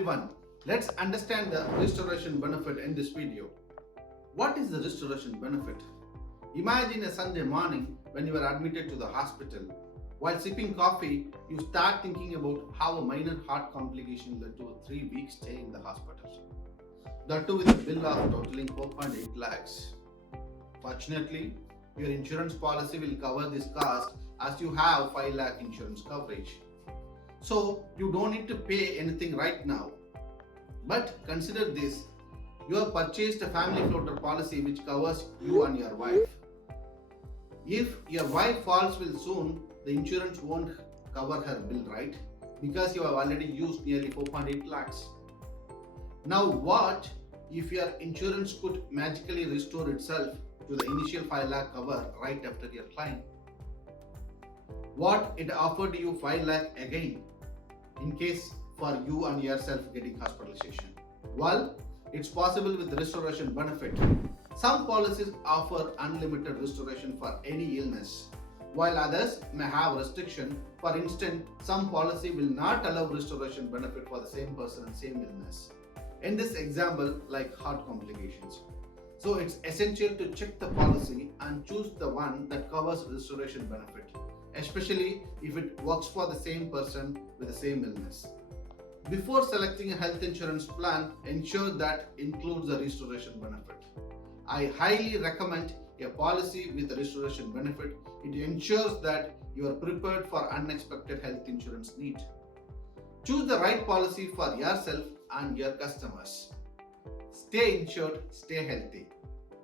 everyone, let's understand the restoration benefit in this video. What is the restoration benefit? Imagine a Sunday morning when you are admitted to the hospital. While sipping coffee, you start thinking about how a minor heart complication led to a 3-week stay in the hospital. That too with a bill of totaling 4.8 lakhs. Fortunately, your insurance policy will cover this cost as you have 5 lakh insurance coverage. So you don't need to pay anything right now. But consider this, you have purchased a family floater policy which covers you and your wife. If your wife falls ill soon, the insurance won't cover her bill, right? Because you have already used nearly 4.8 lakhs. Now what if your insurance could magically restore itself to the initial 5 lakh cover right after your claim? What it offered you 5 lakh again in case for you and yourself getting hospitalization? Well, it's possible with the restoration benefit. Some policies offer unlimited restoration for any illness, while others may have restriction. For instance, some policy will not allow restoration benefit for the same person and same illness. In this example, like heart complications. So it's essential to check the policy and choose the one that covers restoration benefit, especially if it works for the same person with the same illness. Before selecting a health insurance plan, ensure that includes the restoration benefit. I highly recommend a policy with a restoration benefit. It ensures that you are prepared for unexpected health insurance need. Choose the right policy for yourself and your customers. Stay insured, stay healthy.